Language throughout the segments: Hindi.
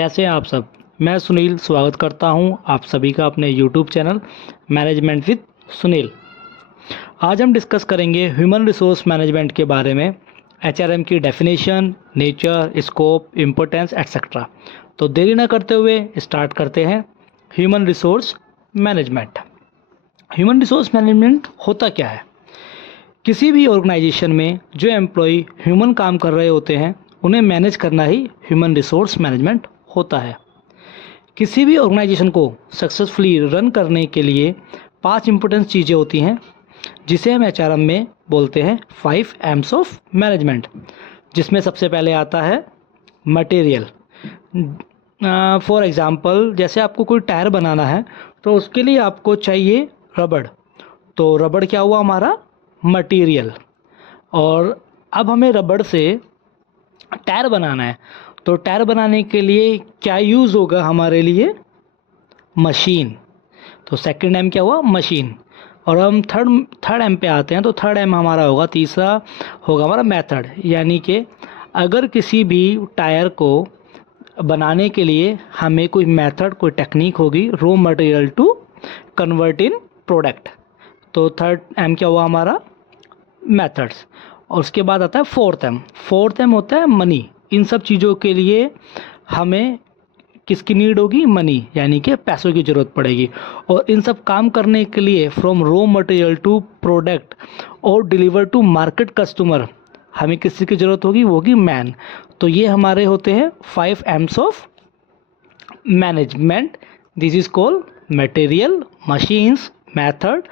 कैसे हैं आप सब। मैं सुनील स्वागत करता हूं आप सभी का अपने YouTube channel management with Sunil. आज हम डिस्कस करेंगे ह्यूमन रिसोर्स मैनेजमेंट के बारे में, एचआरएम की definition, nature, scope, importance etcetera. तो देरी न करते हुए स्टार्ट करते हैं। Human resource management. Human resource management होता क्या है? किसी भी ऑर्गेनाइजेशन में जो एम्प्लॉय ह्यूमन काम कर रहे होते हैं उन्हें मैनेज करना ही ह्यूमन रिसोर्स मैनेजमेंट होता है। किसी भी ऑर्गेनाइजेशन को सक्सेसफुली रन करने के लिए 5 इंपॉर्टेंट चीज़ें होती हैं, जिसे हम एचआरएम में बोलते हैं 5 एम्स ऑफ मैनेजमेंट, जिसमें सबसे पहले आता है मटेरियल। फॉर एग्जांपल, जैसे आपको कोई टायर बनाना है तो उसके लिए आपको चाहिए रबड़। तो रबड़ क्या हुआ? हमारा मटेरियल। और अब हमें रबड़ से टायर बनाना है, तो टायर बनाने के लिए क्या यूज़ होगा हमारे लिए? मशीन। तो सेकंड एम क्या हुआ? मशीन। और हम थर्ड एम पे आते हैं, तो थर्ड एम हमारा होगा, तीसरा होगा हमारा मेथड। यानी कि अगर किसी भी टायर को बनाने के लिए हमें कोई मेथड, कोई टेक्निक होगी, raw material to convert in product. तो थर्ड एम क्या हुआ हमारा? मेथड्स। और उसके बाद आता है फोर्थ एम। फोर्थ एम होता है मनी। इन सब चीज़ों के लिए हमें किसकी नीड होगी? मनी, यानी कि पैसों की ज़रूरत पड़ेगी। और इन सब काम करने के लिए from raw material to product और डिलीवर टू मार्केट कस्टमर हमें किसी की ज़रूरत होगी? वो होगी मैन। तो ये हमारे होते हैं 5 AIIMS of management. This is called material, machines, method,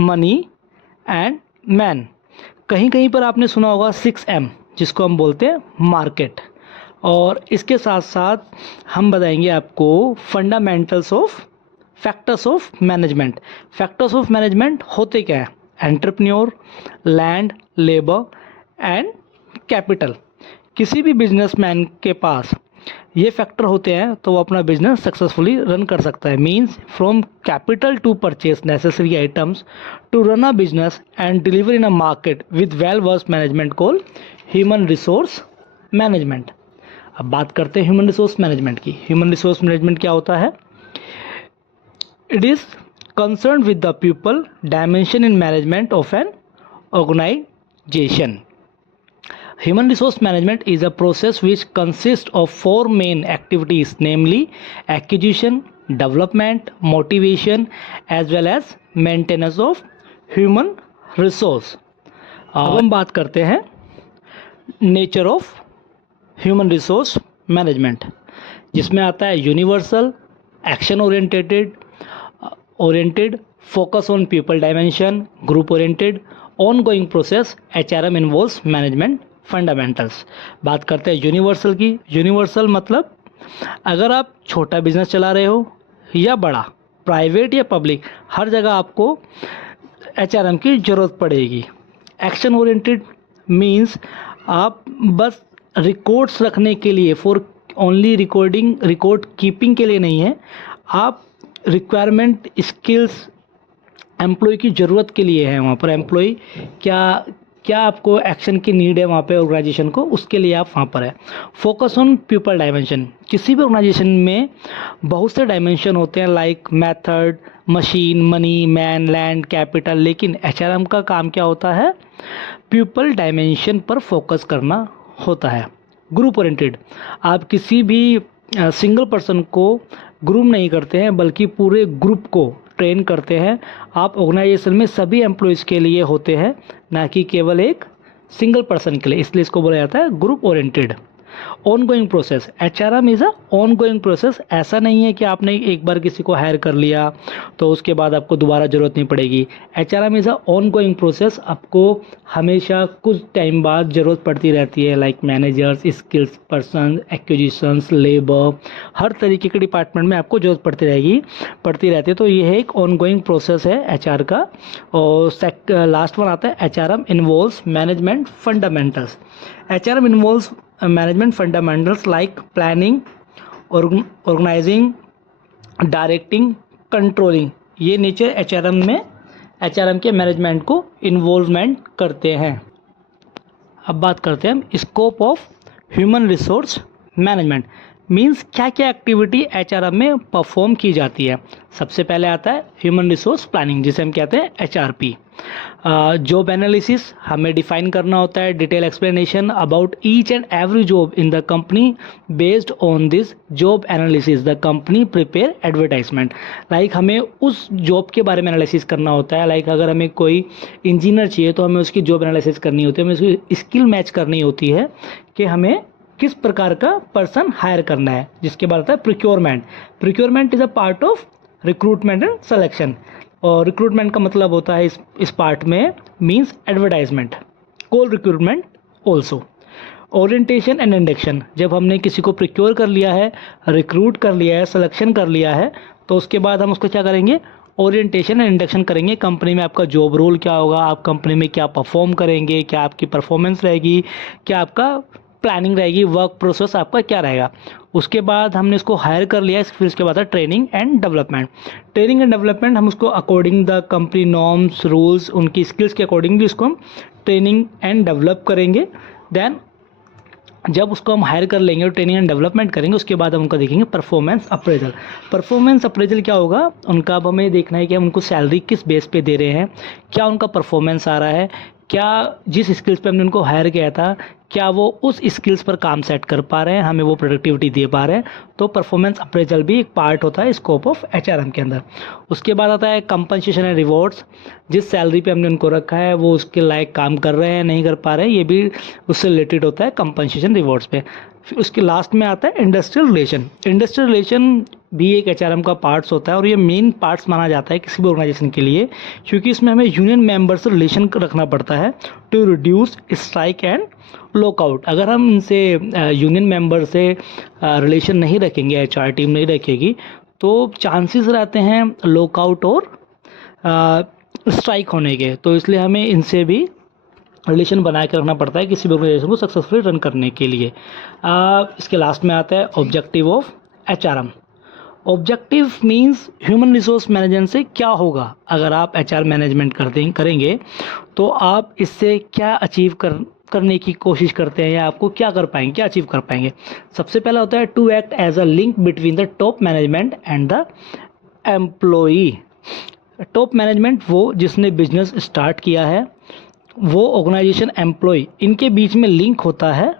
money and man. कहीं कहीं पर आपने सुना होगा 6M, जिसको हम बोलते हैं मार्केट। और इसके साथ साथ हम बताएंगे आपको fundamentals of factors of management. Factors of management होते क्या है? Entrepreneur, land, labour and capital. किसी भी बिजनेसमैन के पास ये फैक्टर होते हैं तो वो अपना बिजनेस सक्सेसफुली रन कर सकता है। Means from capital to purchase necessary items to run a business and deliver in a market with well versed management called human resource management. अब बात करते हैं ह्यूमन रिसोर्स मैनेजमेंट की। ह्यूमन रिसोर्स मैनेजमेंट क्या होता है? It is concern with the people dimension in management of an organisation. Human resource management is a process which consists of 4 main activities, namely acquisition, development, motivation, as well as maintenance of human resource. अब हम बात करते हैं nature of human resource management, जिसमें आता है universal, action oriented, focus on people dimension, group oriented, on going process. HRM involves management fundamentals. बात करते हैं यूनिवर्सल की। यूनिवर्सल मतलब अगर आप छोटा बिजनेस चला रहे हो या बड़ा, प्राइवेट या पब्लिक, हर जगह आपको एचआरएम की ज़रूरत पड़ेगी। एक्शन ओरिएंटेड मींस आप बस रिकॉर्ड्स रखने के लिए, फॉर ओनली रिकॉर्ड कीपिंग के लिए नहीं है, आप रिक्वायरमेंट, स्किल्स, एम्प्लॉय की ज़रूरत के लिए है। वहाँ पर एम्प्लॉय क्या आपको एक्शन की नीड है वहाँ पे ऑर्गेनाइजेशन को, उसके लिए आप वहाँ पर है। Focus on people dimension. किसी भी ऑर्गेनाइजेशन में बहुत से डायमेंशन होते हैं, like method, machine, money, man, land, capital. लेकिन एचआरएम का काम क्या होता है? पीपल डायमेंशन पर फोकस करना होता है। ग्रुप ओरिएंटेड, आप किसी भी सिंगल पर्सन को ग्रुप नहीं करते हैं, बल्कि पूरे ग्रुप को ट्रेन करते हैं। आप ऑर्गेनाइजेशन में सभी एम्प्लॉयज़ के लिए होते हैं, ना कि केवल एक सिंगल पर्सन के लिए, इसलिए इसको बोला जाता है group oriented. On going process. HRM is a on going process. ऐसा नहीं है कि आपने एक बार किसी को हायर कर लिया तो उसके बाद आपको दोबारा ज़रूरत नहीं पड़ेगी। HRM is a on going process. आपको हमेशा कुछ टाइम बाद ज़रूरत पड़ती रहती है, like managers, skills person, acquisitions, labour, हर तरीके के डिपार्टमेंट में आपको ज़रूरत पड़ती रहती है। तो ये एक ऑन गोइंग प्रोसेस है एचआर का। और लास्ट वन आता है HRM involves management fundamentals. HRM involves management fundamentals like planning, organising, directing, controlling. ये नेचर एचआरएम के मैनेजमेंट को इन्वॉल्वमेंट करते हैं। अब बात करते हैं हम scope of human resource management. Means क्या क्या एक्टिविटी एचआरएम में परफॉर्म की जाती है। सबसे पहले आता है ह्यूमन रिसोर्स प्लानिंग, जिसे हम कहते हैं एचआरपी। जॉब एनालिसिस हमें डिफाइन करना होता है, detail explanation about each and every job in the company. Based on this job analysis the company prepare advertisement. Like हमें उस जॉब के बारे में एनालिसिस करना होता है। लाइक अगर हमें कोई इंजीनियर चाहिए तो हमें उसकी जॉब एनालिसिस करनी होती है, हमें उसकी स्किल मैच करनी होती है कि हमें किस प्रकार का पर्सन हायर करना है। जिसके बाद आता है procurement. Procurement is a part of recruitment and selection. और रिक्रूटमेंट का मतलब होता है इस पार्ट में means advertisement, call recruitment also. Orientation and induction, जब हमने किसी को प्रोक्योर कर लिया है, रिक्रूट कर लिया है, सिलेक्शन कर लिया है, तो उसके बाद हम उसको क्या करेंगे, ओरिएंटेशन एंड इंडक्शन करेंगे। कंपनी में आपका जॉब रोल क्या होगा, आप कंपनी में क्या परफॉर्म करेंगे, क्या आपकी परफॉर्मेंस रहेगी, क्या आपका प्लानिंग रहेगी, वर्क प्रोसेस आपका क्या रहेगा। उसके बाद हमने इसको हायर कर लिया, फिर उसके बाद है training and development. Training and development हम उसको according the company norms rules, उनकी स्किल्स के अकॉर्डिंगली उसको हम ट्रेनिंग एंड डेवलप करेंगे। देन जब उसको हम हायर कर लेंगे और ट्रेनिंग एंड डेवलपमेंट करेंगे, उसके बाद हम उनका देखेंगे परफॉर्मेंस अप्रेजल। परफॉर्मेंस अप्रेजल क्या होगा, उनका अब हमें देखना है कि हम उनको सैलरी किस बेस पे दे रहे हैं, क्या उनका परफॉर्मेंस आ रहा है, क्या जिस स्किल्स पे हमने उनको हायर किया था क्या वो उस स्किल्स पर काम सेट कर पा रहे हैं, हमें वो प्रोडक्टिविटी दे पा रहे हैं। तो परफॉर्मेंस अप्रेजल भी एक पार्ट होता है स्कोप ऑफ एचआरएम के अंदर। उसके बाद आता है कंपनसेशन एंड रिवॉर्ड्स। जिस सैलरी पे हमने उनको रखा है वो उसके लायक काम कर रहे हैं नहीं कर पा रहे हैं, ये भी उससे रिलेटेड होता है कंपनसेशन रिवॉर्ड्स पे। फिर उसके लास्ट में आता है इंडस्ट्रियल रिलेशन। इंडस्ट्रियल रिलेशन भी एक एचआरएम का पार्ट्स होता है और ये मेन पार्ट्स माना जाता है किसी भी ऑर्गेनाइजेशन के लिए, क्योंकि इसमें हमें यूनियन मेंबर से रिलेशन रखना पड़ता है to reduce strike and lockout. अगर हम इनसे यूनियन मेंबर से रिलेशन नहीं रखेंगे, एचआर टीम नहीं रखेगी, तो चांसेस रहते हैं लॉकआउट और स्ट्राइक होने के। तो इसलिए हमें इनसे भी रिलेशन बना के रखना पड़ता है किसी भी ऑर्गेनाइजेशन को सक्सेसफुली रन करने के लिए। इसके लास्ट में आता है objective of HRM. Objective means human resource management से क्या होगा। अगर आप एचआर मैनेजमेंट करेंगे तो आप इससे क्या अचीव करने की कोशिश करते हैं या आपको क्या कर पाएंगे, क्या अचीव कर पाएंगे। सबसे पहला होता है to act as a link between the top management and the employee. Top management वो जिसने बिजनेस स्टार्ट किया है, वो ऑर्गेनाइजेशन एम्प्लॉय, इनके बीच में लिंक होता है।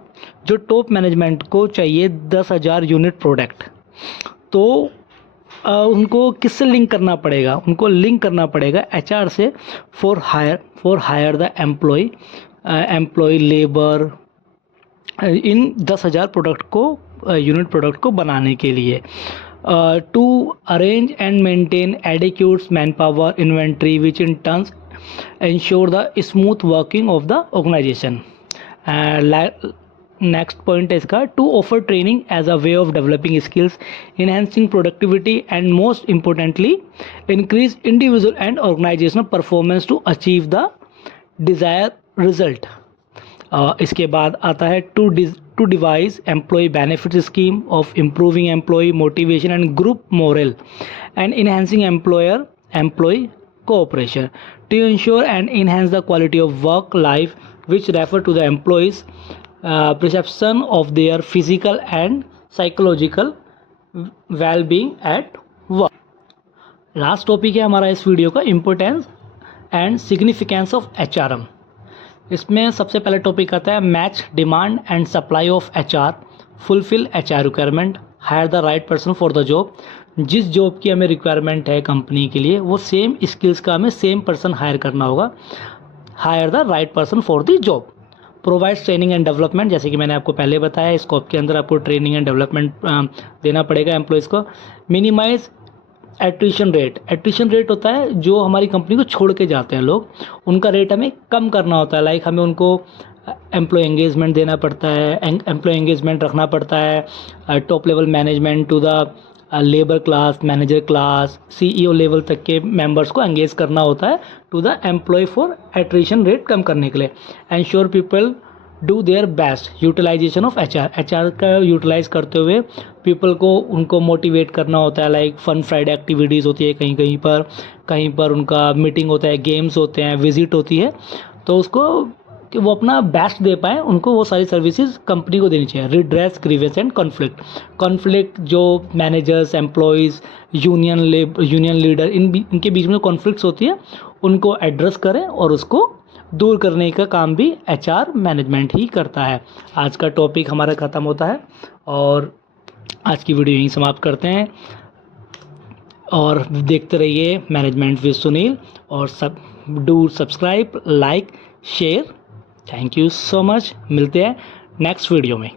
जो टॉप मैनेजमेंट को चाहिए 10,000 यूनिट प्रोडक्ट, तो उनको किससे लिंक करना पड़ेगा, उनको लिंक करना पड़ेगा एचआर से for hire the employ labour in 10,000 product को यूनिट प्रोडक्ट को बनाने के लिए। To arrange and maintain adequate man power inventory which in turns ensure the smooth working of the organization. Next point is to offer training as a way of developing skills, enhancing productivity and most importantly increase individual and organizational performance to achieve the desired result. इसके बाद आता है to devise employee benefit scheme of improving employee motivation and group morale and enhancing employee cooperation to ensure and enhance the quality of work life, which refer to the employees perception of their physical and psychological well-being at work. Last topic है हमारा इस वीडियो का importance and significance of HRM. इसमें सबसे पहले टॉपिक आता है match demand and supply of HR, fulfil HR requirement, hire the right person for the job. जिस जॉब की हमें रिक्वायरमेंट है कंपनी के लिए, वो सेम स्किल्स का हमें सेम पर्सन हायर करना होगा। Hire the right person for the job. Provides training and development, जैसे कि मैंने आपको पहले बताया, स्कोप के अंदर आपको ट्रेनिंग एंड डेवलपमेंट देना पड़ेगा एम्प्लॉयज़ को। Minimise attrition rate. Attrition rate होता है जो हमारी कंपनी को छोड़ के जाते हैं लोग, उनका रेट हमें कम करना होता है। लाइक हमें उनको एम्प्लॉय एंगेजमेंट देना पड़ता है, एम्प्लॉय एंगेजमेंट रखना पड़ता है, top level management to the labour class, manager class, CEO level तक के मेंबर्स को एंगेज करना होता है to the employ for attrition rate कम करने के लिए। Ensure people do their best utilisation of HR का यूटिलाइज करते हुए पीपल को उनको मोटिवेट करना होता है। लाइक फन फ्राइडे एक्टिविटीज़ होती है कहीं पर उनका मीटिंग होता है, गेम्स होते हैं, विजिट होती है, तो उसको कि वो अपना बेस्ट दे पाएँ, उनको वो सारी सर्विसेज कंपनी को देनी चाहिए। रिड्रेस ग्रीवेंस एंड कॉन्फ्लिक्ट जो मैनेजर्स, एम्प्लॉयज़, यूनियन लीडर इनके बीच में कॉन्फ्लिक्ट्स होती है, उनको एड्रेस करें और उसको दूर करने का काम भी एचआर मैनेजमेंट ही करता है। आज का टॉपिक हमारा ख़त्म होता है और आज की वीडियो यहीं समाप्त करते हैं। और देखते रहिए मैनेजमेंट विद सुनील, और do subscribe, like, share. Thank you so much. मिलते हैं नेक्स्ट वीडियो में।